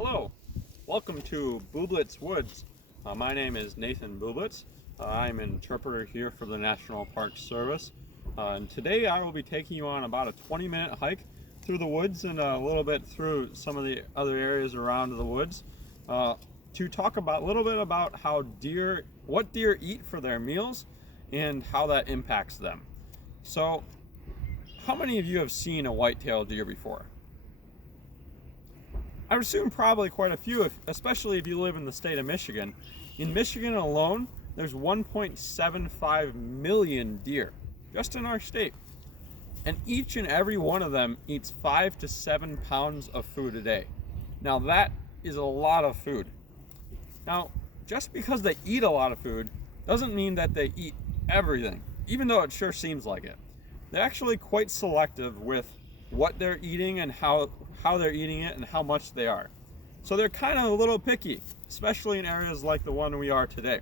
Hello, welcome to Bublitz Woods. My name is Nathan Bublitz. I'm an interpreter here for the National Park Service. And today I will be taking you on about a 20-minute hike through the woods and a little bit through some of the other areas around the woods to talk about a little bit about what deer eat for their meals and how that impacts them. So, how many of you have seen a whitetail deer before? I would assume probably quite a few, especially if you live in the state of Michigan. In Michigan alone, there's 1.75 million deer just in our state. And each and every one of them eats 5 to 7 pounds of food a day. Now that is a lot of food. Now, just because they eat a lot of food doesn't mean that they eat everything, even though it sure seems like it. They're actually quite selective with what they're eating and how they're eating it and how much they are. So they're kind of a little picky, especially in areas like the one we are today.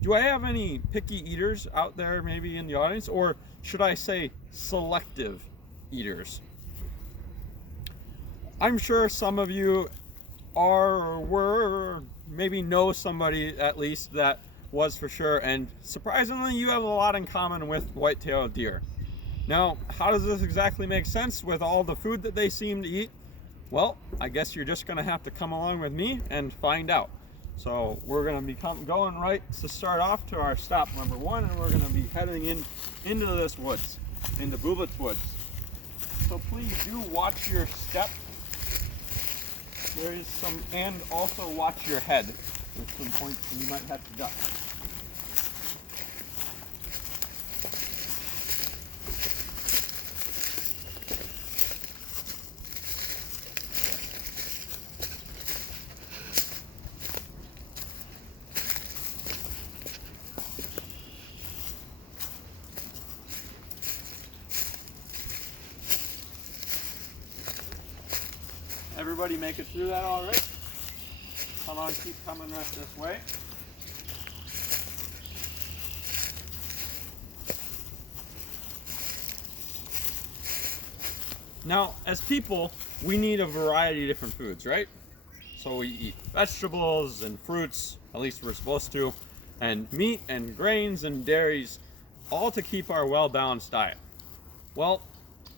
Do I have any picky eaters out there maybe in the audience, or should I say selective eaters? I'm sure some of you are or were, or maybe know somebody at least that was for sure, and surprisingly you have a lot in common with white-tailed deer. Now, how does this exactly make sense with all the food that they seem to eat? Well, I guess you're just going to have to come along with me and find out. So we're going to be going right to start off to our stop number 1, and we're going to be heading into this woods, into Bublitz Woods. So please do watch your step. There is some, and also watch your head. There's some points you might have to duck. Everybody make it through that all right? Come on, keep coming right this way. Now, as people, we need a variety of different foods, right? So we eat vegetables and fruits, at least we're supposed to, and meat and grains and dairies, all to keep our well-balanced diet. Well,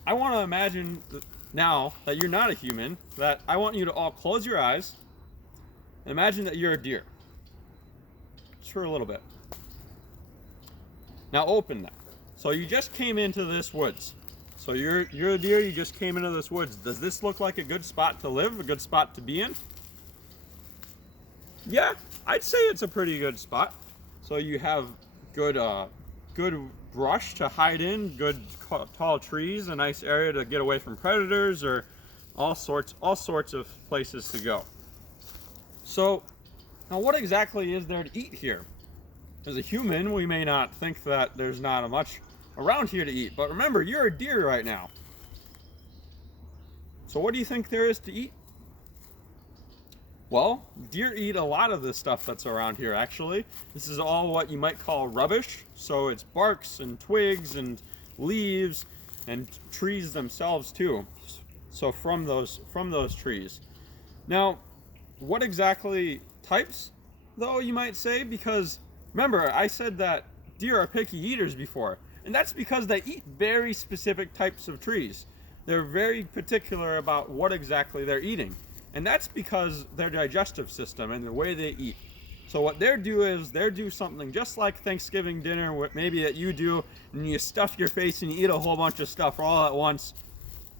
I want to imagine now that you're not a human, that I want you to all close your eyes and imagine that you're a deer. Just for a little bit. Now open them. So you just came into this woods. So you're a deer, you just came into this woods. Does this look like a good spot to live, a good spot to be in? Yeah, I'd say it's a pretty good spot. So you have good brush to hide in, good tall trees, a nice area to get away from predators, or all sorts of places to go. So now what exactly is there to eat here? As a human, we may not think that there's not much around here to eat, but remember, you're a deer right now. So what do you think there is to eat? Well, deer eat a lot of the stuff that's around here, actually. This is all what you might call rubbish. So it's barks and twigs and leaves and trees themselves too. So from those trees. Now, what exactly types, though, you might say? Because remember, I said that deer are picky eaters before. And that's because they eat very specific types of trees. They're very particular about what exactly they're eating. And that's because their digestive system and the way they eat. So what they do is they do something just like Thanksgiving dinner, maybe that you do, and you stuff your face and you eat a whole bunch of stuff all at once.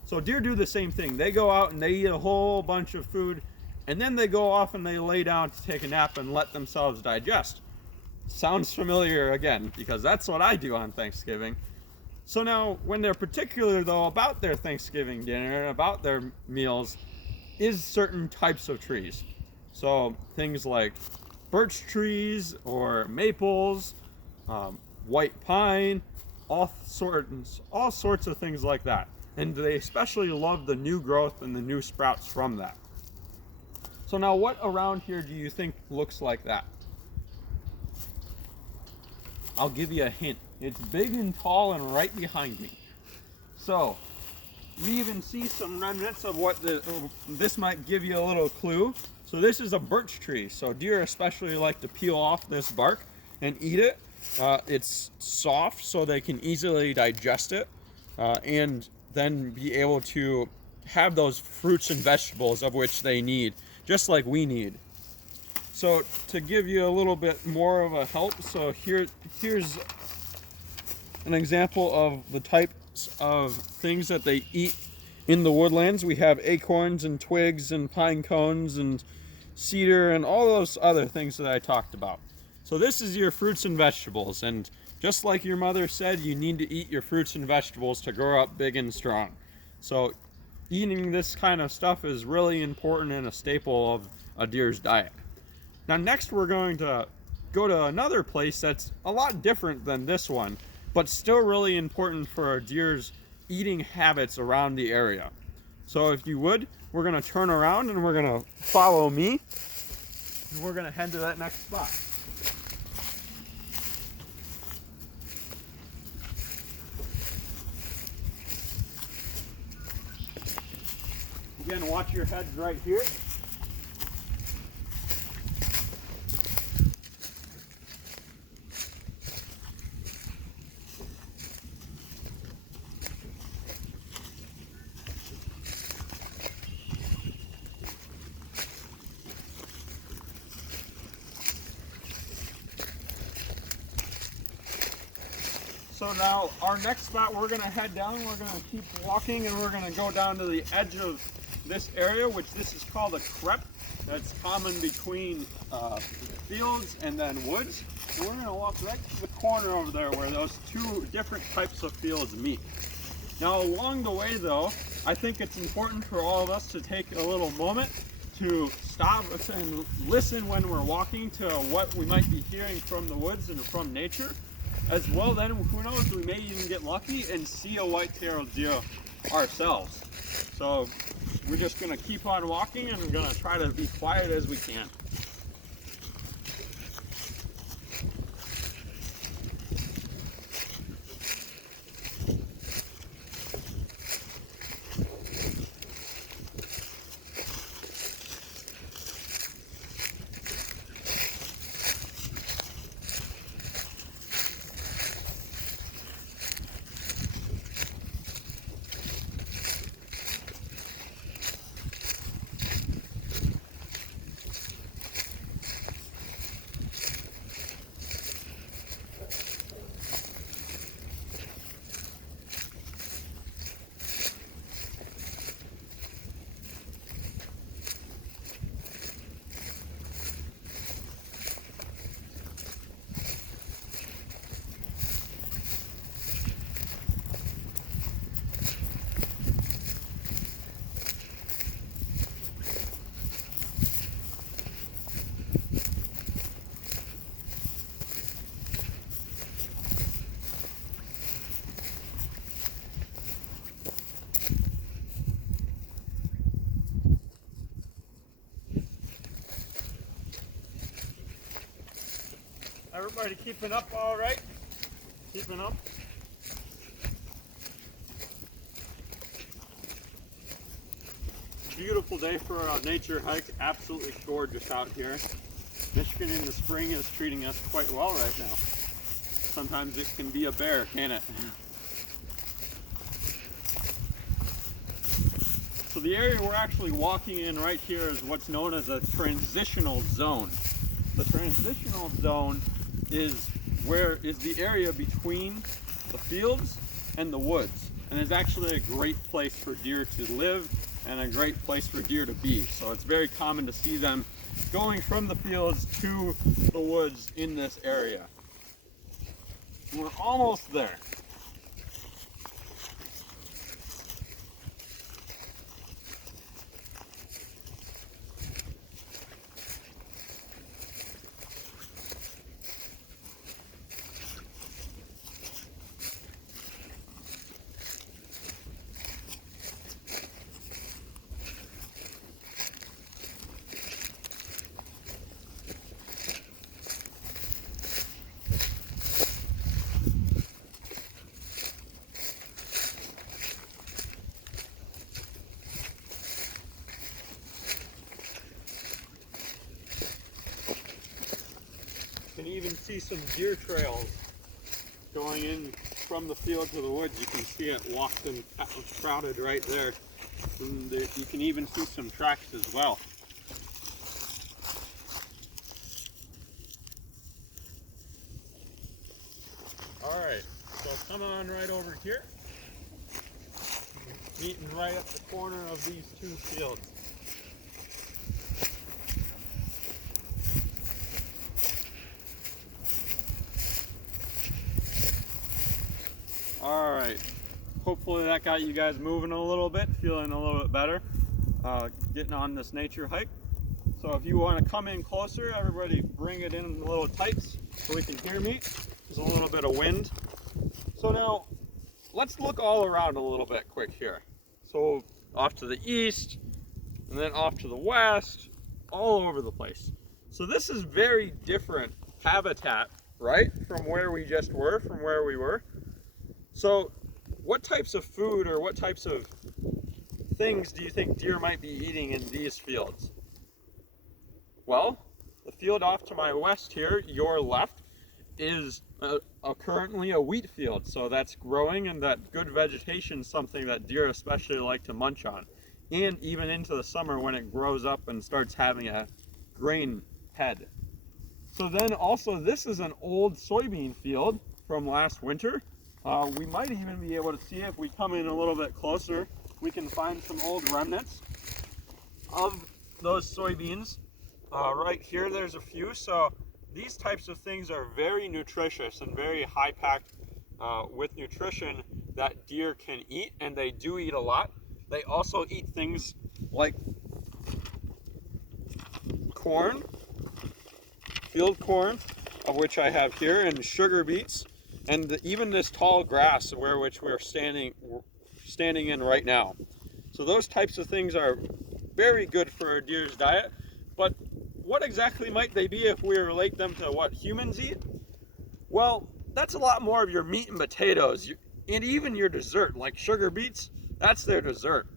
So deer do the same thing. They go out and they eat a whole bunch of food, and then they go off and they lay down to take a nap and let themselves digest. Sounds familiar again, because that's what I do on Thanksgiving. So now, when they're particular though about their Thanksgiving dinner, about their meals, is certain types of trees. So things like birch trees or maples, white pine, all sorts of things like that. And they especially love the new growth and the new sprouts from that. So now what around here do you think looks like that? I'll give you a hint. It's big and tall and right behind me. So we even see some remnants of what this might give you a little clue. So this is a birch tree. So deer especially like to peel off this bark and eat it. It's soft, so they can easily digest it, and then be able to have those fruits and vegetables of which they need, just like we need. So to give you a little bit more of a help, so here's an example of the types of things that they eat in the woodlands. We have acorns and twigs and pine cones and cedar and all those other things that I talked about. So this is your fruits and vegetables, and just like your mother said, you need to eat your fruits and vegetables to grow up big and strong. So eating this kind of stuff is really important and a staple of a deer's diet. Now next we're going to go to another place that's a lot different than this one, but still really important for our deer's eating habits around the area. So if you would, we're going to turn around and we're going to follow me, and we're going to head to that next spot. Again, watch your heads right here. So now our next spot, we're going to head down, we're going to keep walking, and we're going to go down to the edge of this area, which this is called a crepe. That's common between fields and then woods. And we're going to walk right to the corner over there where those two different types of fields meet. Now along the way though, I think it's important for all of us to take a little moment to stop and listen when we're walking to what we might be hearing from the woods and from nature. As well, then, who knows, we may even get lucky and see a white-tailed deer ourselves. So we're just going to keep on walking, and we're going to try to be quiet as we can. Everybody keeping up all right? Keeping up? Beautiful day for a nature hike. Absolutely gorgeous out here. Michigan in the spring is treating us quite well right now. Sometimes it can be a bear, can't it? So the area we're actually walking in right here is what's known as a transitional zone. The transitional zone is the area between the fields and the woods, and is actually a great place for deer to live and a great place for deer to be. So it's very common to see them going from the fields to the woods in this area. We're almost there. even see some deer trails going in from the field to the woods. You can see it walked and crowded right there. And there, you can even see some tracks as well. Alright, so come on right over here. Meeting right at the corner of these two fields. Alright, hopefully that got you guys moving a little bit, feeling a little bit better, getting on this nature hike. So if you want to come in closer, everybody bring it in a little tight so we can hear me. There's a little bit of wind. So now, let's look all around a little bit quick here. So off to the east, and then off to the west, all over the place. So this is very different habitat, right, from where we just were, from where we were. So what types of food or what types of things do you think deer might be eating in these fields? Well, the field off to my west here, your left, is currently a wheat field. So that's growing, and that good vegetation is something that deer especially like to munch on. And even into the summer when it grows up and starts having a grain head. So then also this is an old soybean field from last winter. We might even be able to see, if we come in a little bit closer, we can find some old remnants of those soybeans. Right here there's a few. So these types of things are very nutritious and very high packed with nutrition that deer can eat, and they do eat a lot. They also eat things like corn, field corn, of which I have here, and sugar beets, and even this tall grass which we're standing in right now. So those types of things are very good for a deer's diet. But what exactly might they be if we relate them to what humans eat? Well, that's a lot more of your meat and potatoes, and even your dessert, like sugar beets, that's their dessert.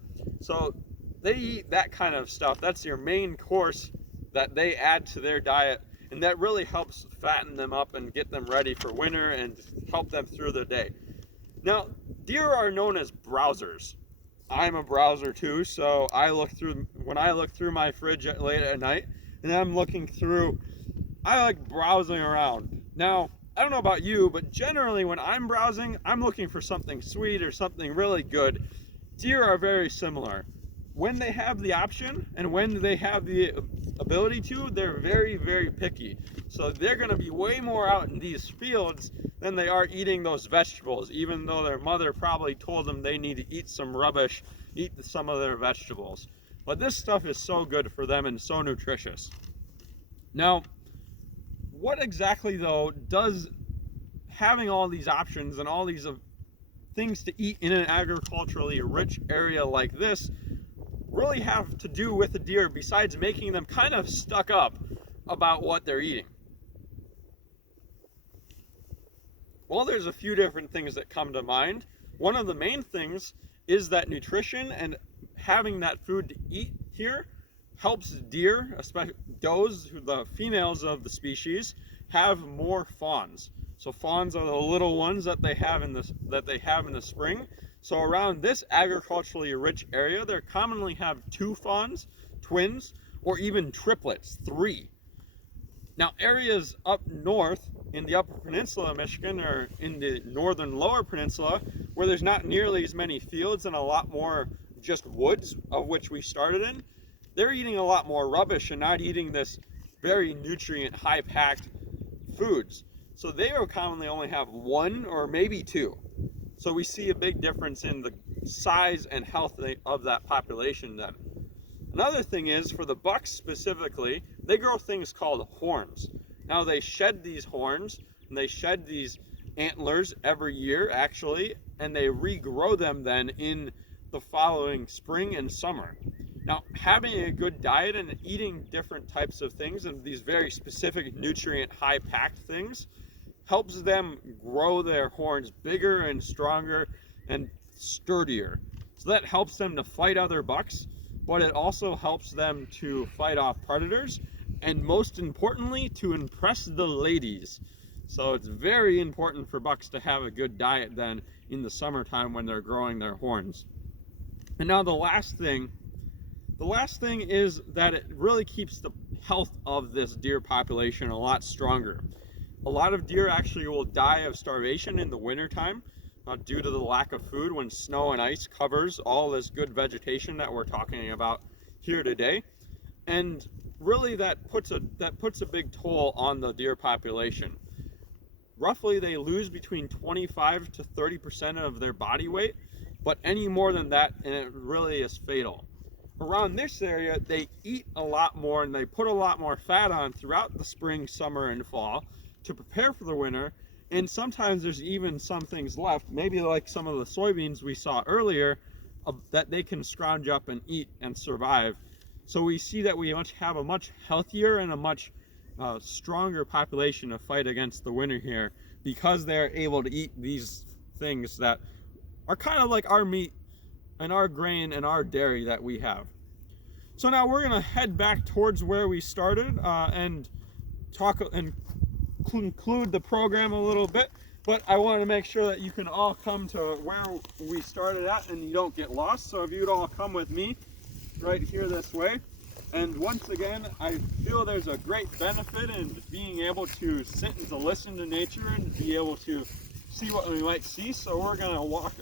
So they eat that kind of stuff. That's your main course that they add to their diet, and that really helps fatten them up and get them ready for winter and help them through the day. Now, deer are known as browsers. I'm a browser too, so when I look through my fridge late at night and I'm looking through, I like browsing around. Now, I don't know about you, but generally when I'm browsing, I'm looking for something sweet or something really good. Deer are very similar. When they have the option and when they have the ability to, they're very, very picky. So they're going to be way more out in these fields than they are eating those vegetables, even though their mother probably told them they need to eat some rubbish, eat some of their vegetables. But this stuff is so good for them and so nutritious. Now, what exactly though does having all these options and all these things to eat in an agriculturally rich area like this really have to do with the deer, besides making them kind of stuck up about what they're eating? Well, there's a few different things that come to mind. One of the main things is that nutrition and having that food to eat here helps deer, especially does, the females of the species, have more fawns. So fawns are the little ones that they have in the spring. So around this agriculturally rich area, they commonly have 2 fawns, twins, or even triplets, 3. Now, areas up north in the upper peninsula of Michigan, or in the northern lower peninsula, where there's not nearly as many fields and a lot more just woods, of which we started in, they're eating a lot more rubbish and not eating this very nutrient high packed foods. So they will commonly only have 1 or maybe 2. So we see a big difference in the size and health of that population then. Another thing is, for the bucks specifically, they grow things called horns. Now they shed these horns, and they shed these antlers every year actually, and they regrow them then in the following spring and summer. Now, having a good diet and eating different types of things and these very specific nutrient high packed things helps them grow their horns bigger and stronger and sturdier. So that helps them to fight other bucks, but it also helps them to fight off predators and most importantly, to impress the ladies. So it's very important for bucks to have a good diet then in the summertime when they're growing their horns. And now the last thing is that it really keeps the health of this deer population a lot stronger. A lot of deer actually will die of starvation in the wintertime due to the lack of food when snow and ice covers all this good vegetation that we're talking about here today. And really that puts a big toll on the deer population. Roughly they lose between 25 to 30% of their body weight, but any more than that and it really is fatal. Around this area they eat a lot more and they put a lot more fat on throughout the spring, summer, and fall to prepare for the winter, and sometimes there's even some things left, maybe like some of the soybeans we saw earlier, that they can scrounge up and eat and survive. So we see that we have a much healthier and a much stronger population to fight against the winter here because they're able to eat these things that are kind of like our meat and our grain and our dairy that we have. So now we're gonna head back towards where we started and talk and conclude the program a little bit, but I want to make sure that you can all come to where we started at and you don't get lost. So if you'd all come with me right here this way. And once again, I feel there's a great benefit in being able to sit and to listen to nature and be able to see what we might see. So we're gonna walk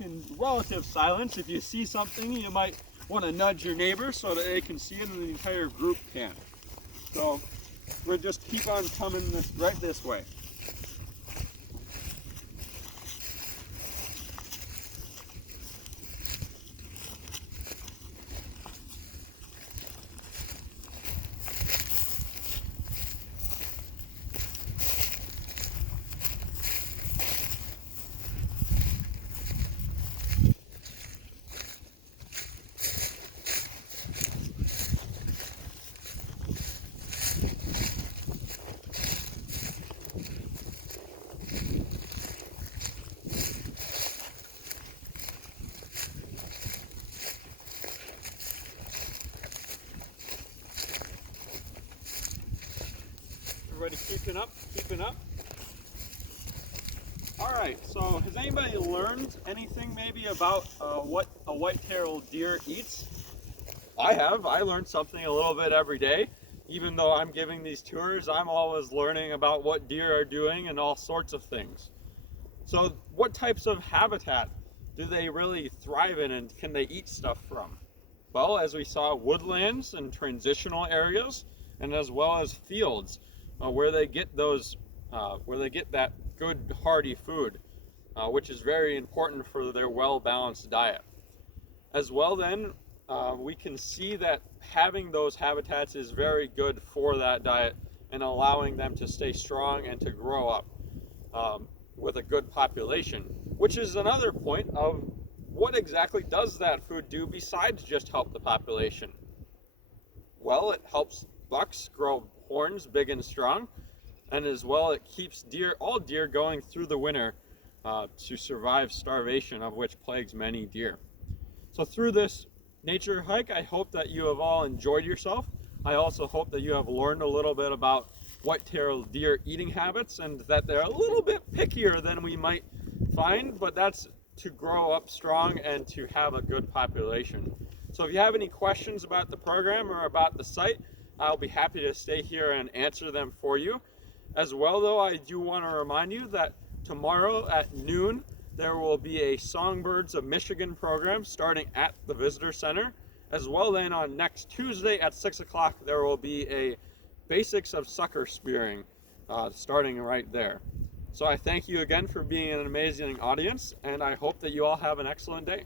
in relative silence. If you see something, you might want to nudge your neighbor so that they can see it and the entire group can. So we'll just keep on coming right this way. Everybody keeping up? All right, so has anybody learned anything maybe about what a white-tailed deer eats? I have. I learned something a little bit every day. Even though I'm giving these tours, I'm always learning about what deer are doing and all sorts of things. So what types of habitat do they really thrive in and can they eat stuff from? Well, as we saw, woodlands and transitional areas, and as well as fields where they get that good hearty food, which is very important for their well-balanced diet. As well then, we can see that having those habitats is very good for that diet and allowing them to stay strong and to grow up with a good population, which is another point of what exactly does that food do besides just help the population? Well, it helps bucks grow horns big and strong, and as well it keeps all deer going through the winter to survive starvation, of which plagues many deer. So through this nature hike, I hope that you have all enjoyed yourself. I also hope that you have learned a little bit about white-tailed deer eating habits and that they're a little bit pickier than we might find, but that's to grow up strong and to have a good population. So if you have any questions about the program or about the site, I'll be happy to stay here and answer them for you. As well though, I do want to remind you that tomorrow at noon, there will be a Songbirds of Michigan program starting at the Visitor Center. As well then on next Tuesday at 6 o'clock, there will be a Basics of Sucker Spearing starting right there. So I thank you again for being an amazing audience, and I hope that you all have an excellent day.